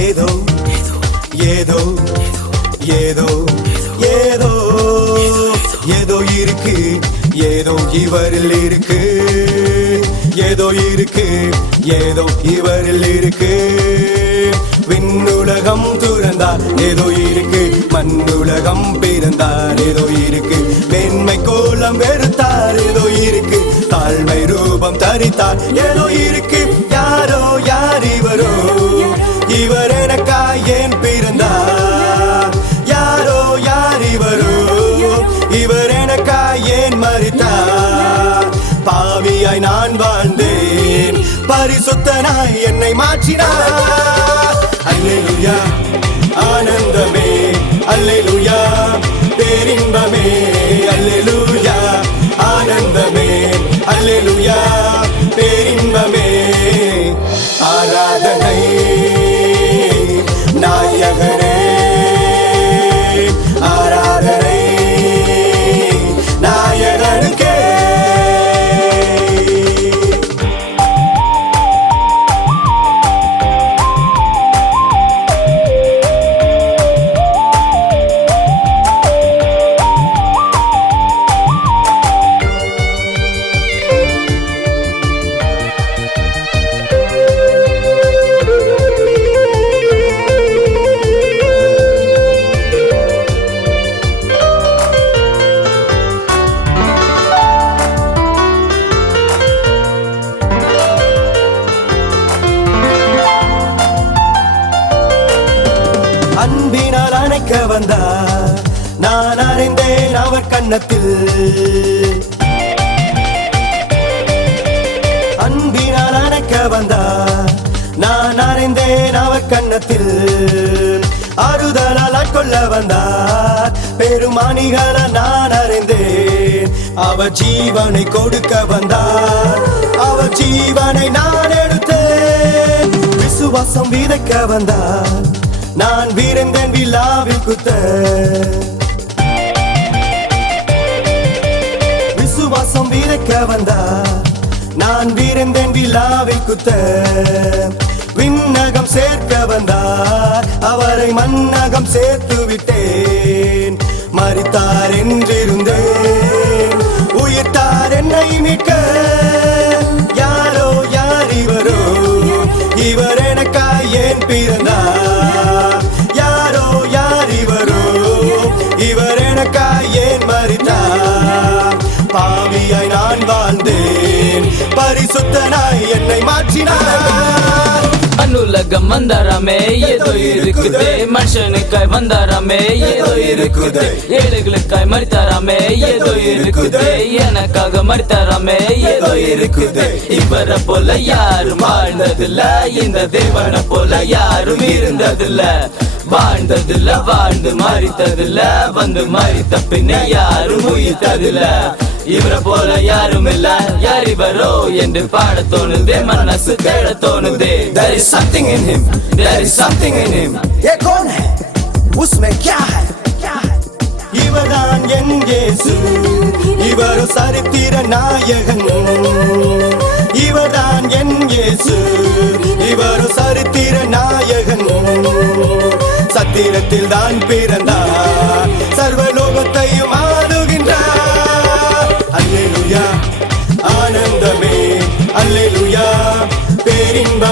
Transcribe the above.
ஏதோ ஏதோ ஏதோ ஏதோ ஏதோ இருக்கு, ஏதோ இவரில் இருக்கு, ஏதோ இருக்கு, ஏதோ இவரில் இருக்கு. விண்ணுலகம் துறந்தார் ஏதோ இருக்கு, மண்ணுலகம் பிறந்தார் ஏதோ இருக்கு. மேன்மை கோலம் வெறுத்தார் ஏதோ இருக்கு, தாழ்மை ரூபம் தரித்தார் ஏதோ இருக்கு. யாரோ யார் இவரோ, இவர் எனக்காய் ஏன் பிறந்தார்? யாரோ யார் இவரோ, இவர் எனக்காய் ஏன் மரித்தார்? பாவியாய் நான் வாழ்ந்தேன், பரிசுத்தனாய் என்னை மாற்றினார். அல்லேலூயா ஆனந்தமே, அல்லேலூயா பேரின்பமே, அல்லேலூயா ஆனந்தமே, அல்லேலூயா பேரின்பமே. ஆராதனை நாயகனே, ஆராதனை நாயகனுக்கே. அன்பினால் அணைக்க வந்தார், நான் அறிந்தேன் அவர் கன்னத்தில். அன்பினால் அணைக்க வந்தார், நான் அறிந்தேன் அவர் கன்னத்தில். ஆறுதலால் ஆட்கொள்ள வந்தார், பெருமானிகளை நான் அறிந்தேன். அவர் ஜீவனை கொடுக்க வந்தார், அவர் ஜீவனை நான் எடுத்தேன். விசுவாசம் விதைக்க வந்தார், நான் வீரந்தன் விழாவில் குத்த. விசுவாசம் விதைக்க வந்தார், நான் வீரந்தன் விழாவில் குத்த. விண்ணகம் சேர்க்க வந்தார், அவரை மண்ணகம் சேர்த்து விட்டேன். மரித்தார் என்றிருந்தேன், உயிர்த்தார் என்னை மீட்க. யாரோ யார் இவரோ, இவர் எனக்காய் ஏன் பிறந்தார்? யாரோ யார் இவரோ, இவர் எனக்காய் ஏன் மரித்தார்? பாவியாய் நான் வாழ்ந்தேன், பரிசுத்தனாய் என்னை மாற்றினார். அனுலகம் வந்தாராமே ஏதோ இருக்குதே, மனுஷனுக்காய் வந்தாராமே ஏதோ இருக்குதே. ஏழைகளுக்காய் மரித்தாராமே ஏதோ இருக்குதே, எனக்காக மரித்தாராமே ஏதோ இருக்குதே. இவரை போல யாரும் வாழ்ந்ததில்ல, இந்த தேவனை போல யாரும் இருந்ததில்ல. வாழ்ந்ததில்ல, வாழ்ந்து மரித்ததில்ல, வந்து மரித்த பின்ன யாரும் உயிர்த்ததில்ல. இவரை போல யாரும் இல்ல, யார் இவரோ என்று பாட தோணுதே, மனசு தேட தோணுதே. There is something in him, there is something in him. ये कौन है, उसमें क्या है? இவர்தான் என் இயேசு, இவர் சரித்திர நாயகன். இவர்தான் என் இயேசு, இவர் சரித்திர நாயகன். சத்திரத்தில் தான் பிறந்தார், சர்வலோகத்தையும் ஆளுகின்றார். அல்லேலூயா ஆனந்தமே, அல்லேலூயா பேரின்பமே.